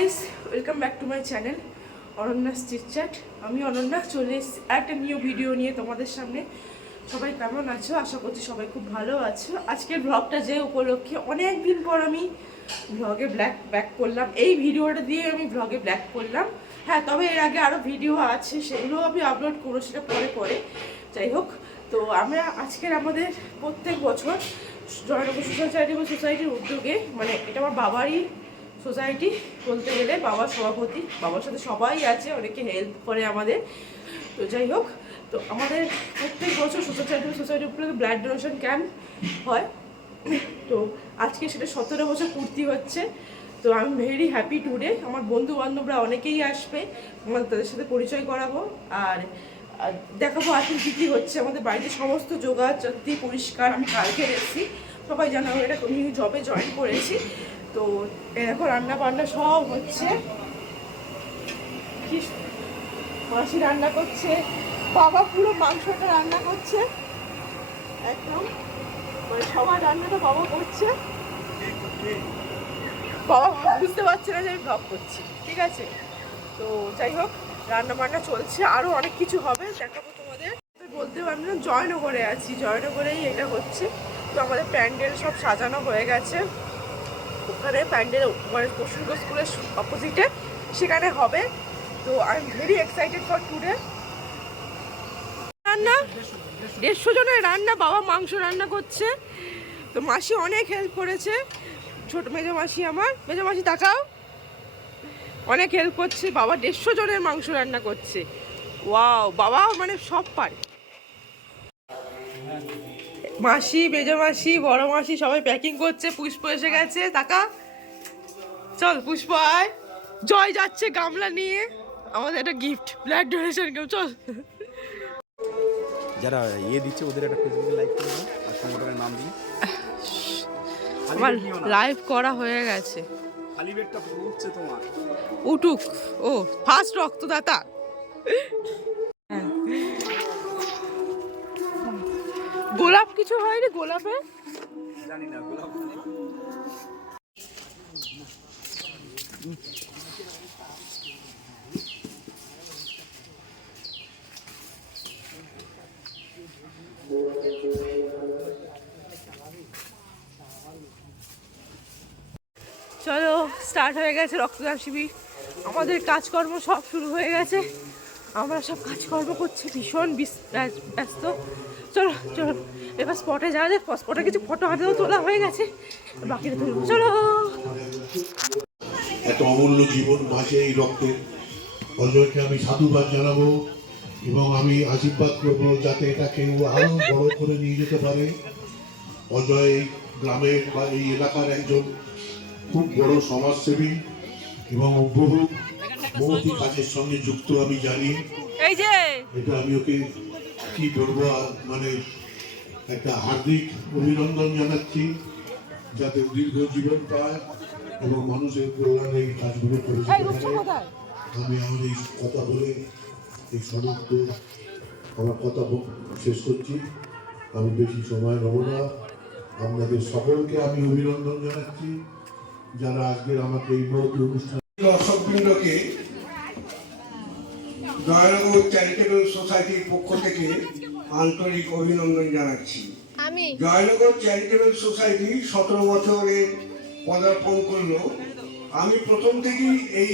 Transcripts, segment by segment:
Guys, welcome back to my channel অনন্যাস chit-chat. আমি অনন্যা চলে এসেছি একটা নিউ ভিডিও নিয়ে তোমাদের সামনে। সবাই কেমন আছো? আশা করছি সবাই খুব ভালো আছো। আজকের ব্লগটা যে উপলক্ষে অনেক দিন পর আমি ব্লগে ব্যাক করলাম, এই ভিডিওটা দিয়ে আমি ব্লগে ব্যাক করলাম। হ্যাঁ, তবে এর আগে আরও ভিডিও আছে, সেগুলো আমি আপলোড করবো, সেটা পরে। যাই হোক, তো আমরা আজকের আমাদের প্রত্যেক বছর জয়নগর সোসাইটির উদ্যোগে, মানে এটা আমার বাবারই সোসাইটি বলতে গেলে, বাবার সভাপতি, বাবার সাথে সবাই আছে, অনেকে হেল্প করে আমাদের। তো যাই হোক, তো আমাদের প্রত্যেক বছর সোসাইটির উপরে ব্লাড ডোনেশন ক্যাম্প হয়। তো আজকে সেটা 17 বছর পূর্তি হচ্ছে। তো আমি ভেরি হ্যাপি টুডে। আমার বন্ধু বান্ধবরা অনেকেই আসবে, আমাদের তাদের সাথে পরিচয় করাবো আর দেখাবো এখন কী কী হচ্ছে। আমাদের বাড়িতে সমস্ত যোগাযোগ পরিষ্কার। আমি কালকে এসেছি, সবাই জানো আমি এটা নিউ জবে জয়েন করেছি। তো এখন রান্না বান্না সব হচ্ছে, কি মাসি রান্না করছে, বাবা পুরো মাংসটা রান্না করছে একদম, মানে সবার রান্নাটা বাবা করছে। বাবা বুঝতে পারছে না যে আমি ব্লগ করছি, ঠিক আছে? তো যাই হোক, রান্না বান্না চলছে, আরও অনেক কিছু হবে, দেখাবো তোমাদের। বলতে পারবো না, জয়নগরে আছি, জয়নগরেই এটা হচ্ছে। তো আমাদের প্যান্ডেল সব সাজানো হয়ে গেছে, ওখানে প্যান্ডেল মানে পশুর স্কুলের অপোজিটে, সেখানে হবে। তো I am very excited for today. রান্না 150 জনের রান্না, বাবা মাংস রান্না করছে। তো মাসি অনেক হেল্প করেছে, ছোট মেজো মাসি, আমার মেজো মাসি তাকাও, অনেক হেল্প করছে। বাবা 150 জনের মাংস রান্না করছে। ওয়াও, বাবা মানে সব পারে। মাসি, মেজো মাসি, বড় মাসি সবাই প্যাকিং করছে। পুষ্প এসে গেছে, তাকা, চল পুষ্প আয়। জয় যাচ্ছে গামলা নিয়ে, আমাদের একটা গিফট, ব্লাড ডোনেশন কেউ, চল। যারা দিচ্ছে ওদের একটা ফেসবুকে লাইক করে দাও আর সংগঠনের নাম দিয়ে। আমার লাইভ করা হয়ে গেছে। খালি পেটটা উঠছে তোমার, উঠুক। ও ফার্স্ট রক্তদাতা। গোলাপ কিছু হয়নি গোলাপে, জানি না গোলাপ। চলো, স্টার্ট হয়ে গেছে রক্তদান শিবির। আমাদের কাজকর্ম সব শুরু হয়ে গেছে, আমরা সব কাজকর্ম করছি, ভীষণ ব্যস্ত। চলো চলো, এবার স্পটে যাওয়া যায়। স্পটে কিছু ফটো হাতেও তোলা হয়ে গেছে, বাকিটা তুলবো, চলো। এত অমূল্য জীবন বাঁচে এই রক্তের। অজয়কে আমি সাধুবাদ জানাবো এবং আমি আশীর্বাদ করবো যাতে এটা কেউ আরো বড় করে নিয়ে যেতে পারে। অজয় গ্রামের বা এই এলাকার একজন খুব বড় সমাজসেবী এবং বহু মহতি কাজের সঙ্গে যুক্ত, আমি জানি। এই যে এটা আমি ওকে কি বলবো, মানে একটা হার্দিক অভিনন্দন জানাচ্ছি, যাতে দীর্ঘ জীবন পায় এবং মানুষের কল্যাণে এই কাজগুলো করে যেতে পারে। আমি আমার এই কথা বলে এই সমস্ত আমার কথা শেষ করছি। আমি বেশি সময় নেব না। আপনাদের সকলকে আমি অভিনন্দন জানাচ্ছি যারা আজকের আমাকে এই মহৎ অনুষ্ঠান। দর্শকবৃন্দকে জয়নগর চ্যারিটেবল সোসাইটির পক্ষ থেকে আন্তরিক অভিনন্দন জানাচ্ছি। জয়নগর চ্যারিটেবল সোসাইটি 17 বছরে পদার্পণ করলো। আমি প্রথম থেকেই এই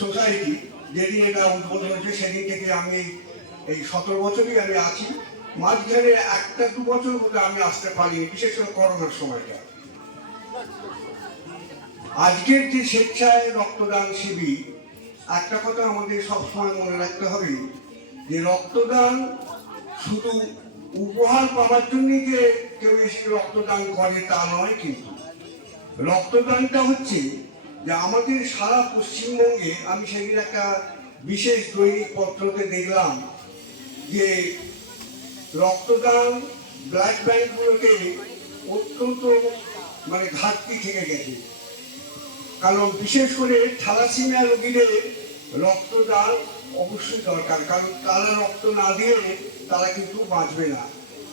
সোসাইটি যেদিন এটা উদ্বোধন হয়েছে সেদিন থেকে আমি এই 17 বছরই আমি আছি। মাঝখানে 1-2 বছর মধ্যে আমি আসতে পারিনি, বিশেষ করে করোনার সময়টা। আজকের যে স্বেচ্ছায় রক্তদান শিবির, একটা কথা আমাদের সবসময় মনে রাখতে হবে যে রক্তদান শুধু উপহার পাওয়ার জন্যই যে কেউ এসে রক্তদান করে তা নয়, কিন্তু রক্তদানটা হচ্ছে যে আমাদের সারা পশ্চিমবঙ্গে, আমি সেদিন একটা বিশেষ দৈনিক পত্রতে দেখলাম যে রক্তদান ব্লাড ব্যাংকগুলোতে অত্যন্ত মানে ঘাটতি থেকে গেছে। কারণ বিশেষ করে থ্যালাসেমিয়া রোগীদের রক্তদান অবশ্যই দরকার, কারণ তারা রক্ত না দিয়ে তারা কিন্তু বাঁচবে না।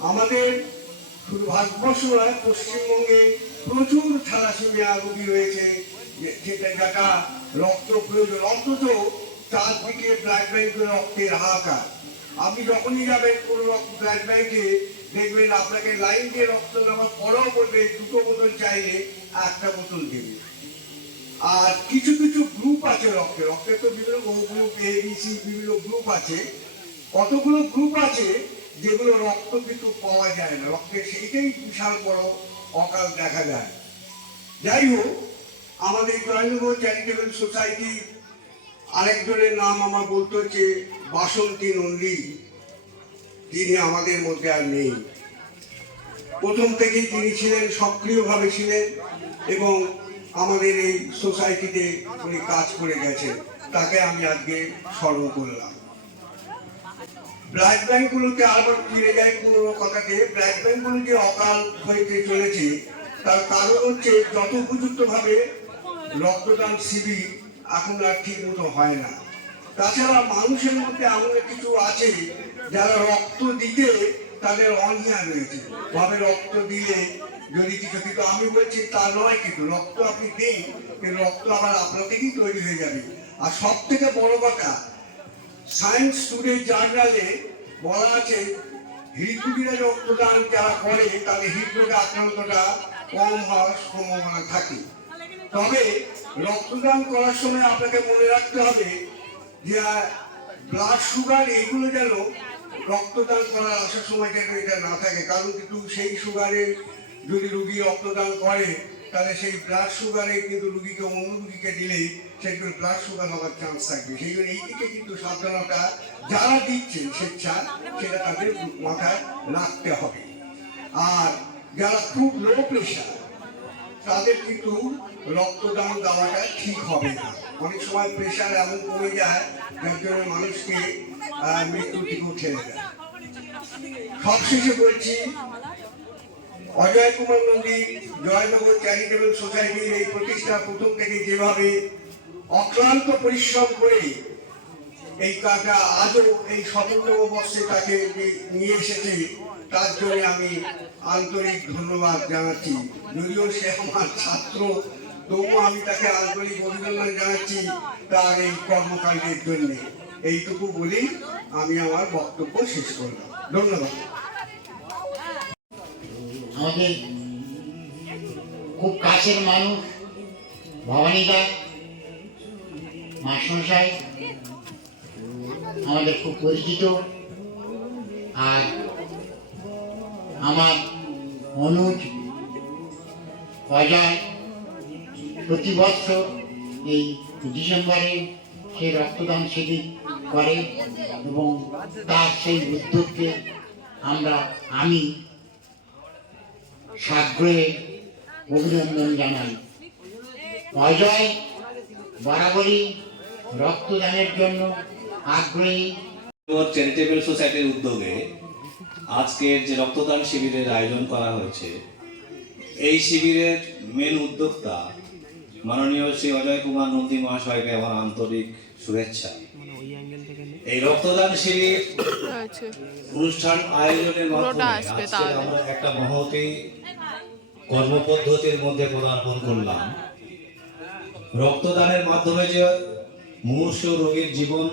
আমাদের শুধু ভারতবর্ষ নয়, পশ্চিমবঙ্গে প্রচুর থ্যালাসেমিয়া রোগী রয়েছে যেটা যেটা রক্ত প্রয়োজন, অথচ চারদিকে ব্লাড ব্যাংকে রক্তের হাহাকার। আপনি যখনই যাবেন কোনো ব্লাড ব্যাংকে দেখবেন আপনাকে লাইন দিয়ে রক্ত নেওয়ার পরেও বলবে 2টো বোতল চাইলে 1টা বোতল দেবে। আর কিছু কিছু গ্রুপ আছে রক্তে তো বিভিন্ন গ্রুপ ABC বিভিন্ন গ্রুপ আছে, কতগুলো গ্রুপ আছে যেগুলো রক্ত কিন্তু পাওয়া যায় না, রক্তের সেইটাই বিশাল বড় অকাল দেখা যায়। যাই হোক, আমাদের জয়নগর চ্যারিটেবল সোসাইটি আরেকজনের নাম আমার বলতে হচ্ছে বাসন্তী নন্দী, তিনি আমাদের মধ্যে আর নেই। প্রথম থেকেই তিনি ছিলেন, সক্রিয়ভাবে ছিলেন এবং আমাদের এই সোসাইটিতে উনি কাজ করে গেছেন, তাকে আমি আজকে স্মরণ করলাম। ব্লাড ব্যাংকগুলোতে আবার ফিরে যায় পুরোনো কথাতে, ব্লাড ব্যাংকগুলো যে অকাল হইতে চলেছে তার কারণ হচ্ছে যথোপযুক্তভাবে রক্তদান শিবির এখন আর ঠিক মতো হয় না। তাছাড়া মানুষের মধ্যে এমন কিছু আছে যারা রক্ত দিতে তাদের অনীহা রয়েছে, ভাবে রক্ত দিলে যদি কিছু, কিন্তু আমি বলছি তা নয়, কিন্তু রক্ত আপনি দিন, কিন্তু রক্ত আবার আপনার থেকেই তৈরি হয়ে যাবে। আর সব থেকে বড় কথা, সায়েন্স টুডে জার্নালে বলা আছে হৃদরোগীরা রক্তদান যারা করে তাদের হৃদরোগে আক্রান্তটা কম হওয়ার সম্ভাবনা থাকে। তবে রক্তদান করার সময় আপনাকে মনে রাখতে হবে যে ব্লাড সুগার এইগুলো যেন রক্তদান করার আসার সময় যেন এটা না থাকে, কারণ কিন্তু সেই সুগারে যদি রুগী রক্তদান করে তাহলে সেই ব্লাড সুগারে কিন্তু রুগীকে অন্য রুগীকে দিলেই সেগুলো ব্লাড সুগার হওয়ার চান্স থাকবে। সেই জন্য এই দিকে কিন্তু সাবধানতা যারা দিচ্ছে স্বেচ্ছা সেটা তাদের মাথায় রাখতে হবে। আর যারা খুব লো প্রেশার তাদের কিন্তু রক্তদান দেওয়াটা ঠিক হবে না। অনেক সময় প্রেশার এমন কমে যায় যার জন্য মানুষকে মৃত্যুর দিকেও ঠেলে দেয়। সবশেষে বলছি, অজয় কুমার নন্দী জয়নগর চ্যারিটেবল সোসাইটির এই প্রতিষ্ঠা প্রথম থেকে যেভাবে অক্লান্ত পরিশ্রম করে এই কাজটা আজও এই 17তম বর্ষে তাকে নিয়ে এসেছে, তার জন্য আমি আন্তরিক ধন্যবাদ জানাচ্ছি। যদিও সে আমার ছাত্র, তবুও আমি তাকে আন্তরিক অভিনন্দন জানাচ্ছি তার এই কর্মকাণ্ডের জন্য। এইটুকু বলেই আমি আমার বক্তব্য শেষ করলাম। ধন্যবাদ। আমাদের খুব কাছের মানুষ ভবানীদা মাস্টারমশাই আমাদের খুব পরিচিত, আর আমার অনুজ অজয় প্রতি বছর এই ডিসেম্বরে সে রক্তদান শিবির করে এবং তার সেই উদ্যোগকে আমি সাগ্রহে অভিনন্দন জানাই। অজয় বরাবরই রক্তদানের জন্য আগ্রহী। চ্যারিটেবল সোসাইটির উদ্যোগে আজকের যে রক্তদান শিবিরের আয়োজন করা হয়েছে, এই শিবিরের মেন উদ্যোক্তা মাননীয় শ্রী অজয় কুমার নন্দী মহাশয়কে আমার আন্তরিক শুভেচ্ছা। এই রক্তদান শিবির অনুষ্ঠান আয়োজনের মাধ্যমে আজকে আমরা একটা মহতী কর্মপদ্ধতির মধ্যে পদার্পণ করলাম। রক্তদানের মাধ্যমে যে মুমূর্ষ রোগীর জীবন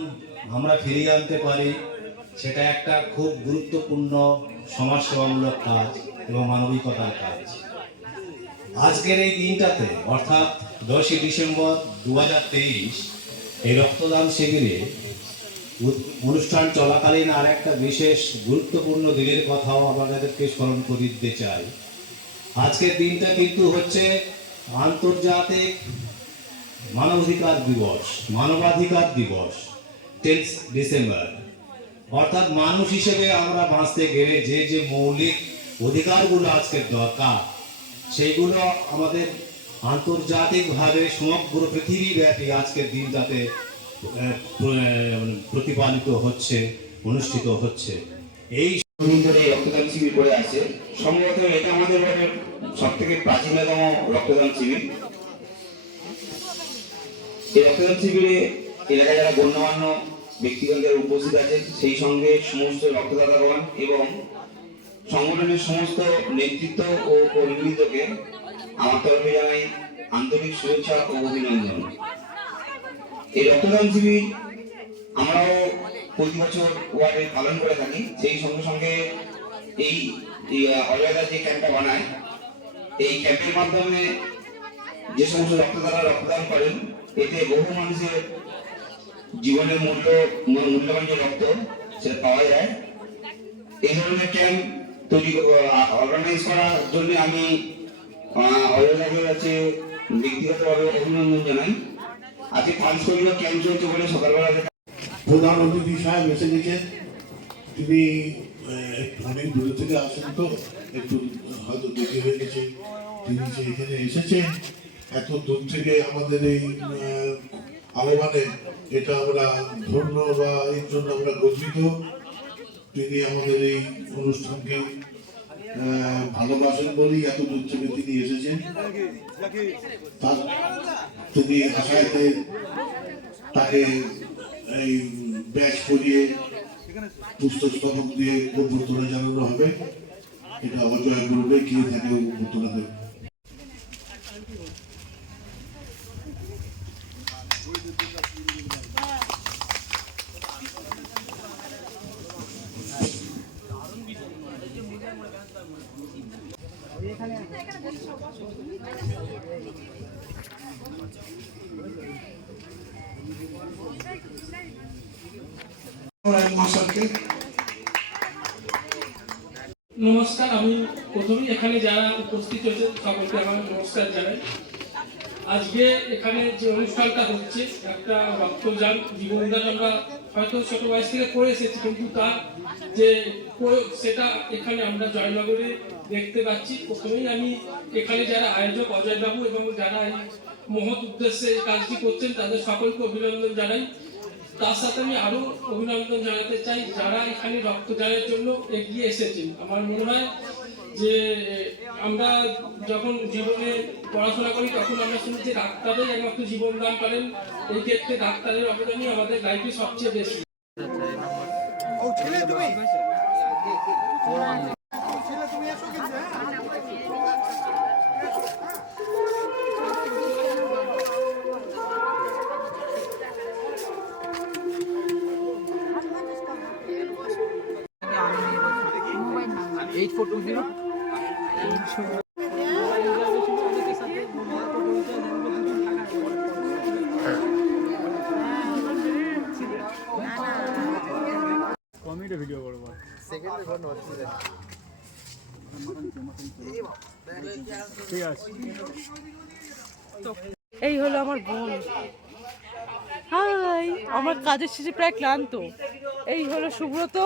আমরা ফিরিয়ে আনতে পারি, সেটা একটা খুব গুরুত্বপূর্ণ সমাজসেবামূলক কাজ এবং মানবিকতার কাজ। আজকের এই দিনটাতে অর্থাৎ 10ই ডিসেম্বর 2023 এই রক্তদান শিবিরে অনুষ্ঠান চলাকালীন আর একটা বিশেষ গুরুত্বপূর্ণ দিনের কথাও আমাদেরকে স্মরণ করিয়ে দিতে চাই। আজকের দিনটা কিন্তু হচ্ছে আন্তর্জাতিক মানবাধিকার দিবস 10 ডিসেম্বর। অর্থাৎ মানুষ হিসেবে আমরা বাঁচতে গেলে যে যে মৌলিক অধিকারগুলো আজকের দরকার, সেইগুলো আমাদের আন্তর্জাতিকভাবে সমগ্র পৃথিবীব্যাপী আজকের দিনটাতে প্রতিপালিত হচ্ছে, অনুষ্ঠিত হচ্ছে। এই ধরে রক্তদান শিবির করে আছে, সম্ভবত এটা আমাদের সব থেকে প্রাচীনতম রক্তদান শিবির। এই রক্তদান শিবিরে এলাকায় যারা গণ্যমান্য ব্যক্তিগণ যারা উপস্থিত আছেন, সেই সঙ্গে সমস্ত রক্তদাতাগণ এবং সংগঠনের সমস্ত নেতৃত্ব ও কর্মীবৃন্দকে আমার তরফে জানাই আন্তরিক শুভেচ্ছা ও অভিনন্দন। এই রক্তদান শিবির আমরাও প্রতি বছর ওয়ার্ডে পালন করে থাকি। সেই সঙ্গে সঙ্গে এই অজয়দা যে ক্যাম্পটা বানায়, এই ক্যাম্পের মাধ্যমে যে সমস্ত রক্তদাতা রক্তদান করেন, এতে বহু মানুষের জীবনের মূল্যবান যে রক্ত সেটা পাওয়া যায়। এই ধরনের ক্যাম্প অর্গানাইজ করার জন্য আমি অজয়দাকে কাছে ব্যক্তিগতভাবে অভিনন্দন জানাই। আজকে 5 ক্যাম্প চলছে বলে সকালবেলা প্রধান অতিথি সাহেব এসে গেছেন। তিনি অনেক দূরে থেকে আসেন, তো একটু হয়তো দেখে হয়ে গেছে তিনি যে এখানে এসেছেন এত দূর থেকে আমাদের এই আহ্বানে, এটা আমরা ধন্য বা এর জন্য আমরা গর্বিত। তিনি আমাদের এই অনুষ্ঠানকে ভালোবাসেন বলেই এত দূর থেকে তিনি এসেছেন। তিনি আশাতে তাকে এই ব্যাচ পরিয়ে পুস্তক দিয়ে অভ্যর্থনা জানানো হবে। এটা অজয় গ্রুপে কি তাকে অভ্যর্থনা দেবে। নমস্কার, আমি প্রথমেই এখানে যারা উপস্থিত হয়েছে সকলকে আমার নমস্কার জানাই। আজকে এখানে যে অনুষ্ঠানটা হচ্ছে একটা রক্তদান জীবনদান, আমরা হয়তো ছোট বয়স থেকে করে এসেছি, কিন্তু তার যে প্রয়োগ সেটা এখানে আমরা জয়নগরে দেখতে পাচ্ছি। প্রথমেই আমি এখানে যারা আয়োজক অজয়বাবু এবং যারা এই মহৎ উদ্দেশ্যে এই কাজটি করছেন তাদের সকলকে অভিনন্দন জানাই। তার সাথে আমি আরো অভিনন্দন জানাতে চাই যারা এখানে রক্তদানের জন্য এগিয়ে এসেছেন। আমার মনে হয় যে আমরা যখন জীবনে পড়াশোনা করি তখন আমরা শুনি যে ডাক্তারই একমাত্র জীবন দান করেন। এই ক্ষেত্রে ডাক্তারের অবদানই আমাদের লাইফে সবচেয়ে বেশি। কমেডি ভিডিও করবো। ঠিক আছে। এই হলো আমার বোন। হাই, আমার কাজের শেষে প্রায় ক্লান্ত। এই হলো সুব্রত,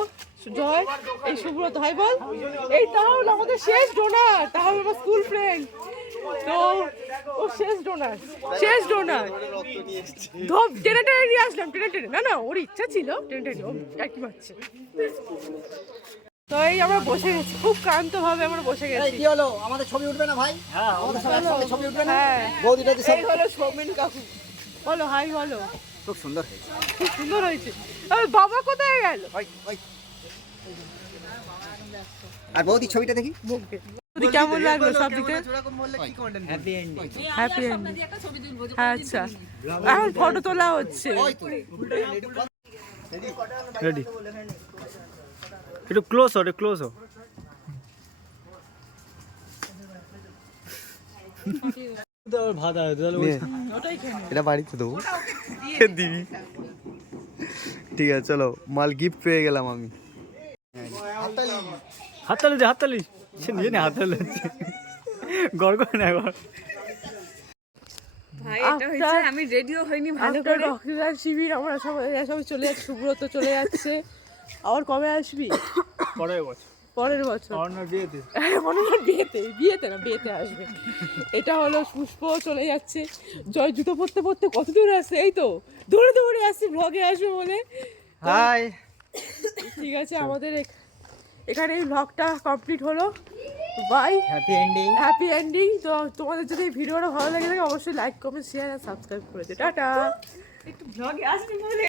জয়। এই সুব্রত, হাই বল। এই তাহল আমাদের শেষ ডোনার, তাহল আমার স্কুল ফ্রেন্ড। তো ও শেষ ডোনার, শেষ ডোনার। ধপ টেনে টেনে নিয়ে আসলাম, টেনে টেনে। না না, ওর ইচ্ছা ছিল টেনে টেনে, ও আর কি পাচ্ছে। তো এই আমরা বসে গেছি, খুব ক্লান্ত ভাবে আমরা বসে গেছি। কি হলো, আমাদের ছবি উঠবে না ভাই? হ্যাঁ, আমাদের সঙ্গে ছবি উঠবে না? হ্যাঁ, বৌদিটা দিছে। এই হলো সৌমেন কাকু। বলো হাই বলো। খুব সুন্দর হয়েছে। খুব সুন্দর হয়েছে। বাবা কোথায় গেল? আর বৌদি ছবিটা দেখি। কেমন লাগলো সব দিকে? Happy ending. Happy ending. আচ্ছা, এখন ফটো তোলা হচ্ছে। রেডি, একটু ক্লোজ হো, ক্লোজ হো। এটা বাড়িতে দেবো, দিবি। ঠিক আছে, চলো। মাল গিফট পেয়ে গেলাম আমি। হাততালি দে, হাততালি। সে নিজে না হাততালি হচ্ছে, গড় করে না গড়। ভাই এটা হচ্ছে আমি রেডিও হইনি ভালো করে। রক্তদান শিবির আমরা সবাই চলে যাচ্ছে। সুব্রত চলে যাচ্ছে। আবার কবে আসবি? পরের বছর। পরের বছর বিয়েতে। বিয়েতে না, বিয়েতে আসবে। এটা হলো পুষ্প চলে যাচ্ছে। জয় জুতো পরতে পরতে কত দূর আসছে, এই তো দৌড়ে দৌড়ে আসছি ব্লগে আসবে বলে। হাই। ঠিক আছে, আমাদের এখানে এই ব্লগটা কমপ্লিট হলো। Bye, happy ending. Happy ending. তো তোমাদের যদি এই ভিডিওটা ভালো লাগে থাকে অবশ্যই লাইক কমেন্ট শেয়ার আর সাবস্ক্রাইব করে দিও। টাটা। একটু ব্লগে আসবি বলে